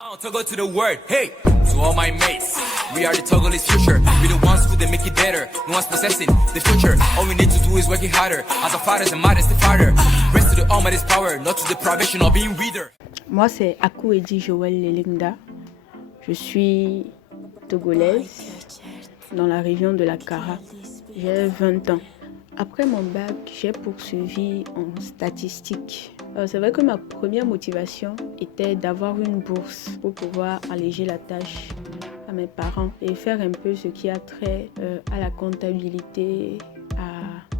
Togo to the word, hey, to all my mates, we are the Togolese future, we the ones who they make it better, no one's possessing the future, all we need to do is work it harder, as our fathers and mothers, the father, rest to the Almighty's power, not to the privation of being reader. Moi c'est Akouedi Joël Lelinda, je suis togolaise dans la région de la Kara, j'ai 20 ans. Après mon bac, j'ai poursuivi en statistique. C'est vrai que ma première motivation était d'avoir une bourse pour pouvoir alléger la tâche à mes parents et faire un peu ce qui a trait à la comptabilité,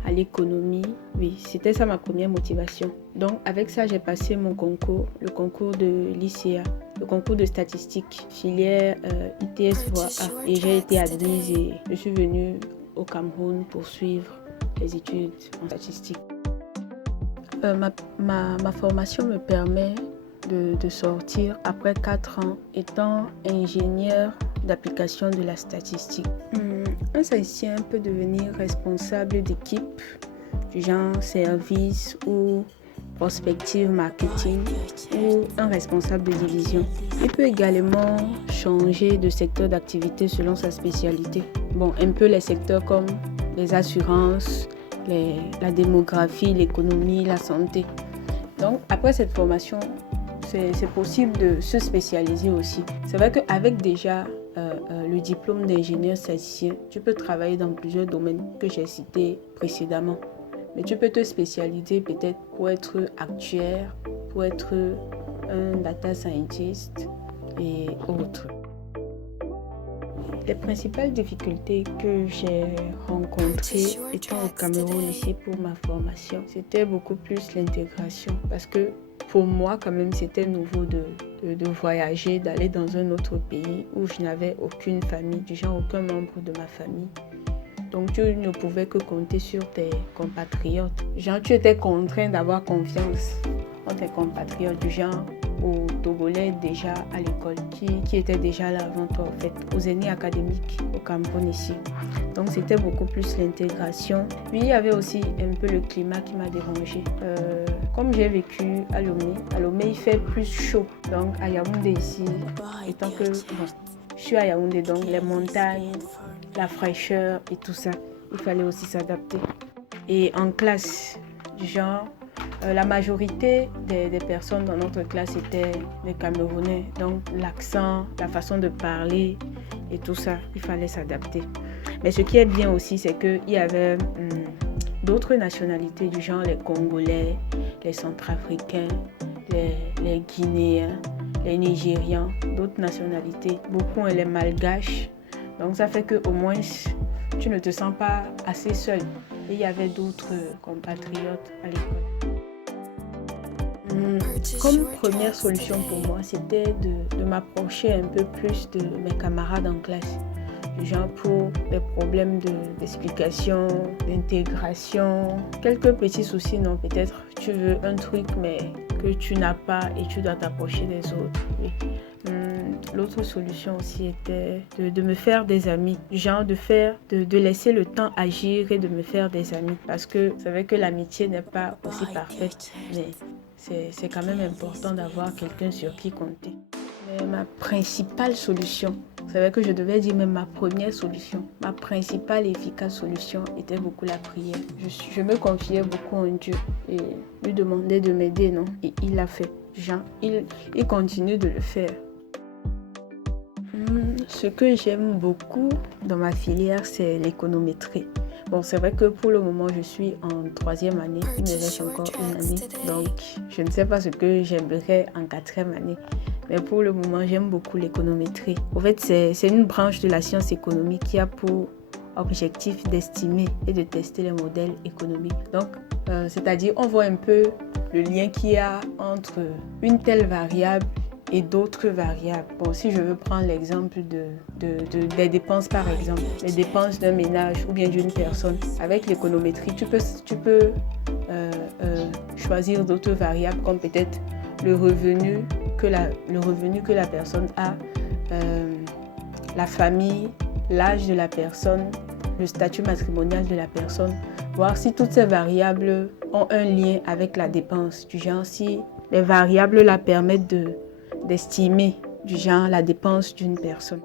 à l'économie. Oui, c'était ça ma première motivation. Donc avec ça, j'ai passé mon concours, le concours de l'ICA, le concours de statistique, filière ITS voie A. Et j'ai été admise et je suis venue au Cameroun pour suivre les études en statistique. Ma formation me permet de sortir après 4 ans étant ingénieur d'application de la statistique. Un statisticien peut devenir responsable d'équipe du genre service ou prospective marketing ou un responsable de division. Il peut également changer de secteur d'activité selon sa spécialité. Bon, un peu les secteurs comme les assurances, la démographie, l'économie, la santé. Donc après cette formation, c'est possible de se spécialiser aussi. C'est vrai qu'avec déjà le diplôme d'ingénieur statisticien, tu peux travailler dans plusieurs domaines que j'ai cités précédemment. Mais tu peux te spécialiser peut-être pour être actuaire, pour être un data scientist et autres. Les principales difficultés que j'ai rencontrées étant au Cameroun ici pour ma formation, c'était beaucoup plus l'intégration. Parce que pour moi, quand même, c'était nouveau de voyager, d'aller dans un autre pays où je n'avais aucune famille, du genre aucun membre de ma famille. Donc tu ne pouvais que compter sur tes compatriotes. Genre tu étais contraint d'avoir confiance en tes compatriotes, du genre aux Togolais déjà à l'école, qui étaient déjà là avant toi en fait, aux aînés académiques au Cameroun ici. Donc c'était beaucoup plus l'intégration. Puis il y avait aussi un peu le climat qui m'a dérangé. Comme j'ai vécu à Lomé il fait plus chaud. Donc à Yaoundé ici, étant que je suis à Yaoundé, donc les montagnes, la fraîcheur et tout ça, il fallait aussi s'adapter. Et en classe, genre, la majorité des personnes dans notre classe étaient des Camerounais. Donc l'accent, la façon de parler et tout ça, il fallait s'adapter. Mais ce qui est bien aussi, c'est qu'il y avait d'autres nationalités du genre les Congolais, les Centrafricains, les Guinéens, les Nigérians, d'autres nationalités. Beaucoup les Malgaches. Donc ça fait qu'au moins tu ne te sens pas assez seul. Et il y avait d'autres compatriotes à l'école. Comme première solution pour moi, c'était de m'approcher un peu plus de mes camarades en classe. Genre pour des problèmes d'explication, d'intégration, quelques petits soucis, non, peut-être tu veux un truc mais que tu n'as pas et tu dois t'approcher des autres. Oui. L'autre solution aussi était de me faire des amis, genre de laisser le temps agir et de me faire des amis. Parce que c'est vrai que l'amitié n'est pas aussi parfaite, mais c'est quand même important d'avoir quelqu'un sur qui compter. Mais ma principale solution, c'est vrai que je devais dire même ma première solution, ma principale et efficace solution était beaucoup la prière. Je me confiais beaucoup en Dieu et lui demandais de m'aider, non? Et il l'a fait. Genre, il continue de le faire. Ce que j'aime beaucoup dans ma filière, c'est l'économétrie. Bon, c'est vrai que pour le moment, je suis en 3e année. Il me reste encore une année. Donc, je ne sais pas ce que j'aimerais en 4e année. Mais pour le moment, j'aime beaucoup l'économétrie. En fait, c'est une branche de la science économique qui a pour objectif d'estimer et de tester les modèles économiques. Donc, c'est-à-dire, on voit un peu le lien qu'il y a entre une telle variable et d'autres variables. Bon, si je veux prendre l'exemple des dépenses par exemple, les dépenses d'un ménage ou bien d'une personne, avec l'économétrie, tu peux choisir d'autres variables comme peut-être le revenu que la personne a, la famille, l'âge de la personne, le statut matrimonial de la personne, voir si toutes ces variables ont un lien avec la dépense, du genre si les variables la permettent d'estimer du genre la dépense d'une personne.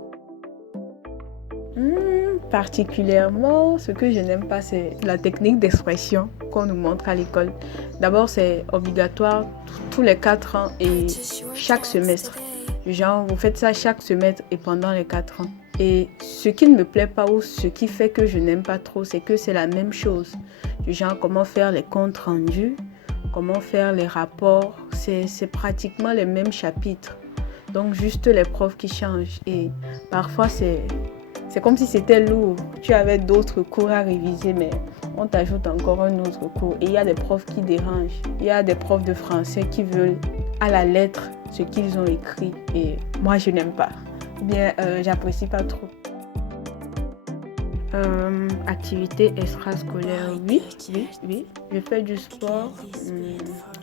Particulièrement, ce que je n'aime pas, c'est la technique d'expression qu'on nous montre à l'école. D'abord, c'est obligatoire tous les 4 ans et chaque semestre. Du genre, vous faites ça chaque semestre et pendant les 4 ans. Et ce qui ne me plaît pas ou ce qui fait que je n'aime pas trop, c'est que c'est la même chose. Du genre, comment faire les comptes rendus, comment faire les rapports. C'est pratiquement les mêmes chapitres. Donc, juste les profs qui changent. Et parfois, c'est comme si c'était lourd. Tu avais d'autres cours à réviser, mais on t'ajoute encore un autre cours. Et il y a des profs qui dérangent. Il y a des profs de français qui veulent à la lettre ce qu'ils ont écrit. Et moi, je n'aime pas. Ou bien, j'apprécie pas trop. Activité extrascolaire, oui. Je fais du sport,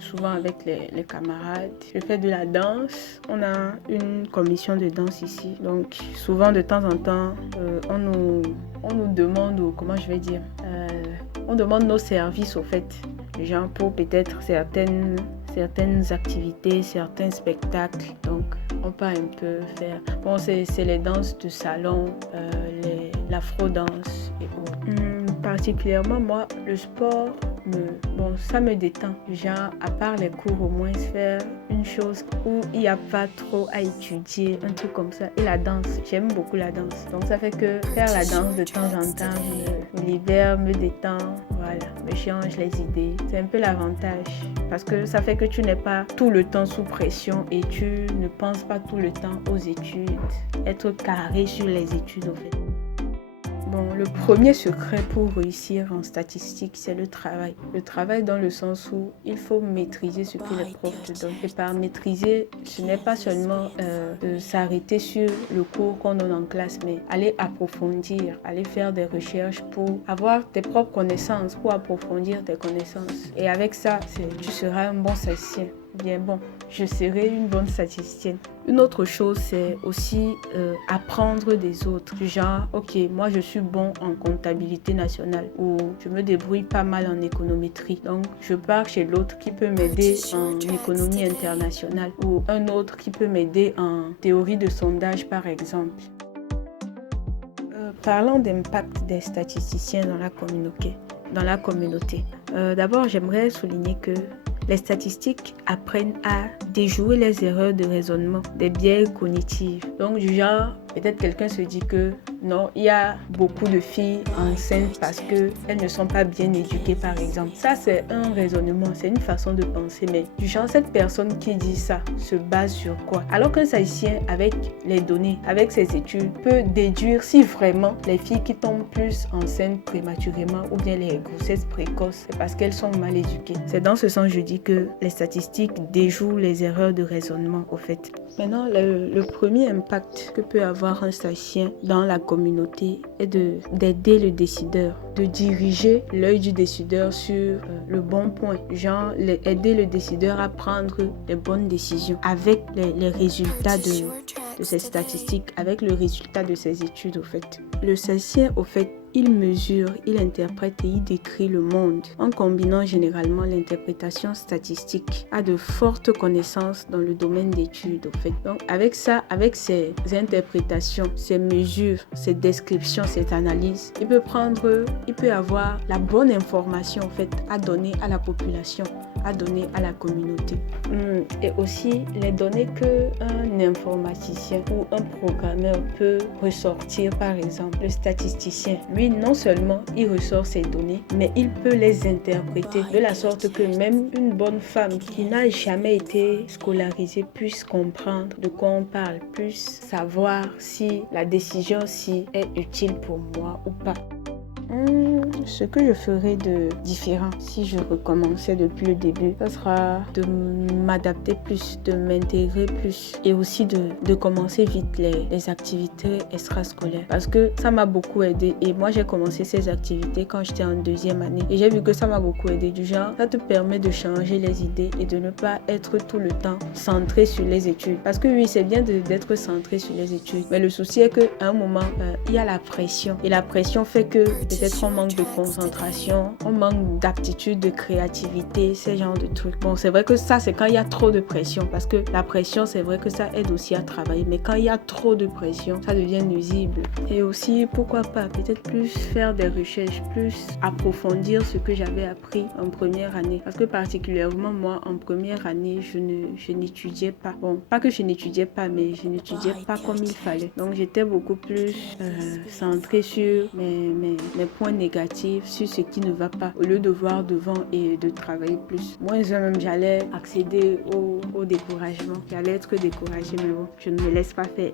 souvent avec les camarades. Je fais de la danse. On a une commission de danse ici. Donc, souvent, de temps en temps, on nous demande, comment je vais dire, on demande nos services, au fait. Genre pour peut-être certaines activités, certains spectacles. Donc, on peut un peu faire. Bon, c'est les danses de salon, l'afro-danse et autres. Particulièrement, moi, le sport, ça me détend. Genre, à part les cours, au moins faire une chose où il n'y a pas trop à étudier, un truc comme ça. Et la danse, j'aime beaucoup la danse. Donc, ça fait que faire la danse de temps en temps me libère, me détend, voilà, me change les idées. C'est un peu l'avantage. Parce que ça fait que tu n'es pas tout le temps sous pression et tu ne penses pas tout le temps aux études. Être carré sur les études, en fait. Bon, le premier secret pour réussir en statistique, c'est le travail. Le travail dans le sens où il faut maîtriser ce que les profs te donnent. Et par maîtriser, ce n'est pas seulement s'arrêter sur le cours qu'on donne en classe, mais aller approfondir, aller faire des recherches pour avoir tes propres connaissances, pour approfondir tes connaissances. Et avec ça, tu seras un bon statisticien. Bien bon, je serai une bonne statisticienne. Une autre chose, c'est aussi apprendre des autres. Du genre, ok, moi je suis bon en comptabilité nationale ou je me débrouille pas mal en économétrie. Donc, je pars chez l'autre qui peut m'aider en économie internationale ou un autre qui peut m'aider en théorie de sondage, par exemple. Parlant d'impact des statisticiens dans la communauté. D'abord, j'aimerais souligner que les statistiques apprennent à déjouer les erreurs de raisonnement, des biais cognitifs. Donc du genre, peut-être quelqu'un se dit que non, il y a beaucoup de filles enceintes parce qu'elles ne sont pas bien éduquées, par exemple. Ça, c'est un raisonnement, c'est une façon de penser. Mais du genre, cette personne qui dit ça se base sur quoi? Alors qu'un statisticien, avec les données, avec ses études, peut déduire si vraiment les filles qui tombent plus enceintes prématurément ou bien les grossesses précoces, c'est parce qu'elles sont mal éduquées. C'est dans ce sens que je dis que les statistiques déjouent les erreurs de raisonnement, au fait. Maintenant, le premier impact que peut avoir un statisticien dans la communauté est d'aider le décideur, de diriger l'œil du décideur sur le bon point. Genre, aider le décideur à prendre les bonnes décisions avec les résultats de ces statistiques, avec le résultat de ces études, au fait. Le statisticien, au fait, il mesure, il interprète et il décrit le monde en combinant généralement l'interprétation statistique à de fortes connaissances dans le domaine d'études, au fait. Donc, avec ça, avec ces interprétations, ces mesures, ces descriptions, cette analyse, il peut avoir la bonne information, en fait, à donner à la population, à donner à la communauté. Et aussi, les données qu'un informaticien ou un programmeur peut ressortir, par exemple, le statisticien, lui, non seulement il ressort ses données, mais il peut les interpréter de la sorte que même une bonne femme qui n'a jamais été scolarisée puisse comprendre de quoi on parle, puisse savoir si la décision-ci est utile pour moi ou pas. Ce que je ferais de différent si je recommençais depuis le début, ce sera de m'adapter plus, de m'intégrer plus et aussi de commencer vite les activités extrascolaires parce que ça m'a beaucoup aidé et moi j'ai commencé ces activités quand j'étais en 2e année et j'ai vu que ça m'a beaucoup aidé du genre, ça te permet de changer les idées et de ne pas être tout le temps centré sur les études parce que oui, c'est bien d'être centré sur les études mais le souci est qu'à un moment, il y a la pression et la pression fait que peut-être on manque de concentration, on manque d'aptitude, de créativité, ces genres de trucs. Bon, c'est vrai que ça, c'est quand il y a trop de pression, parce que la pression, c'est vrai que ça aide aussi à travailler, mais quand il y a trop de pression, ça devient nuisible. Et aussi, pourquoi pas, peut-être plus faire des recherches, plus approfondir ce que j'avais appris en première année, parce que particulièrement moi, en première année, je n'étudiais pas. Bon, pas que je n'étudiais pas, mais je n'étudiais pas comme il fallait. Donc, j'étais beaucoup plus centrée sur mes points négatifs, sur ce qui ne va pas, au lieu de voir devant et de travailler plus. Moi, même, j'allais accéder au découragement. J'allais être découragée, mais bon, je ne me laisse pas faire.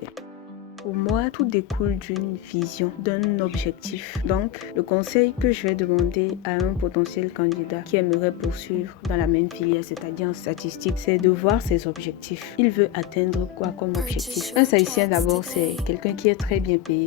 Pour moi, tout découle d'une vision, d'un objectif. Donc, le conseil que je vais demander à un potentiel candidat qui aimerait poursuivre dans la même filière, c'est-à-dire en statistique, c'est de voir ses objectifs. Il veut atteindre quoi comme objectif? Un statisticien d'abord, c'est quelqu'un qui est très bien payé.